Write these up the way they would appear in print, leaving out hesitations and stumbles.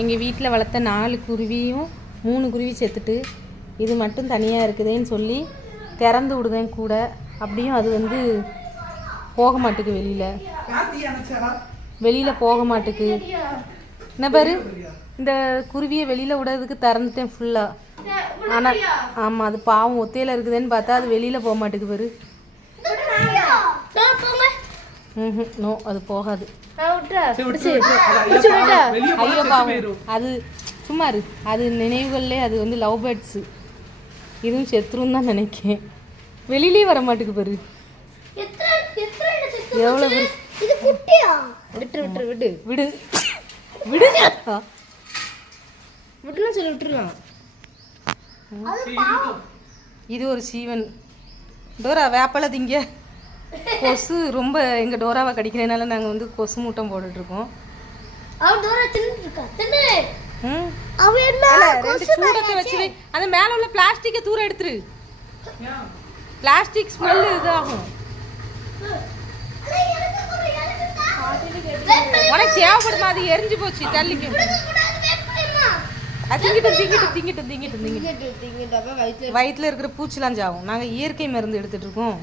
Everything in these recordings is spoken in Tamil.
எங்கள் வீட்டில் வளர்த்த 4 குருவியும் 3 குருவி செத்துட்டு இது மட்டும் தனியாக இருக்குதுன்னு சொல்லி திறந்து விடுதேன் கூட. அப்படியும் அது வந்து போக மாட்டுக்கு, வெளியில் போக மாட்டுக்கு. என்ன பாரு, இந்த குருவியை வெளியில் விடுறதுக்கு திறந்துட்டேன் ஃபுல்லாக. ஆனால் ஆமாம், அது பாவம் ஒத்தையில் இருக்குதுன்னு பார்த்தா அது வெளியில் போக மாட்டுக்கு பாரு. நோ, அது போகாது. ஐயோ பாவம், அது சும்மா இரு. அது நினைவுகள்லே அது வந்து லவ் பேர்ட்ஸு. இதுவும் செத்துரும் தான் நினைக்கேன். வெளியிலே வர மாட்டுக்கு பாரு. எவ்வளோ பேர் விட்டு விட்டு விடு விடு விடு விட்டுலாம் சொல்லி விட்டுருலாம். இது ஒரு சீவன். டோரா வேப்பலை திங்க. கொசு ரொம்ப எங்கள் டோராவை கடிக்கிறதுனால நாங்கள் வந்து கொசு மூட்டம் போட்டுட்ருக்கோம். சூடத்தை வச்சு அந்த மேலே உள்ள பிளாஸ்டிக்கை தூர எடுத்துரு. பிளாஸ்டிக் ஸ்மெல்லு இதாகும். உனக்கு தேவைப்படுமா? அது எரிஞ்சு போச்சு, தள்ளிக்கும். வயிற்றுல இருக்கிற பூச்சிலாம் சாகும். நாங்கள் இயற்கை மருந்து எடுத்துட்டு இருக்கோம்.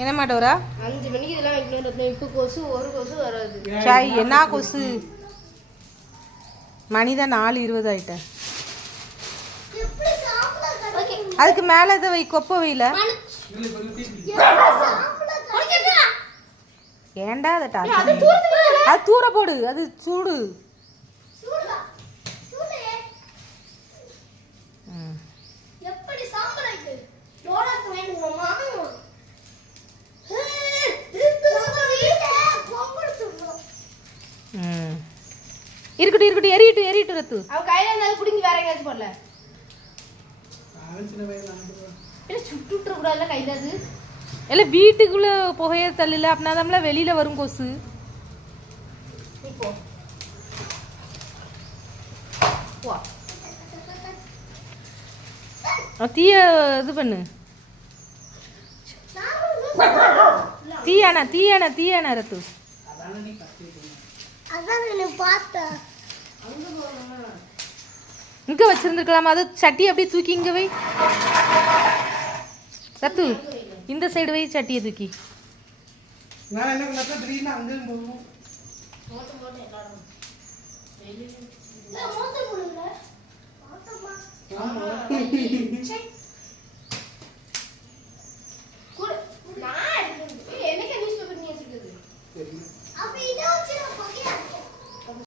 என்ன மாட்டோரா 5 மணிக்கு இதெல்லாம் இப்போ கொசு ஒரு கொசு வராது. சாய் என்ன கொசு? மணிதான் 4:20 ஆயிட்டேன். அதுக்கு மேலே இதை வை, கொப்பை வைல. ஏண்டா அதை அது தூர போடு, அது சூடு. இருக்கட்டும் இருக்கட்டும், எரியிட்டு எரியிட்டு ரத்து. அவ கையில இருந்தாலும் புடிங்கி வேற எங்கயாச்சும் போடல. இல்ல சுட்டுற கூடாதுல கையில. அது இல்ல வீட்டுக்குள்ள புகைய தள்ளல, அப்படினா நம்மள வெளியில வரும் கொசு. இப்போ வா தீய இது பண்ணு. தீயானா தீயானா தீயானா ரத்து. இங்க வச்சிருந்துருக்கலாமா? அது சட்டி அப்படியே தூக்கி இங்க வை ரத்து. இந்த சைடு வை சட்டியை தூக்கி.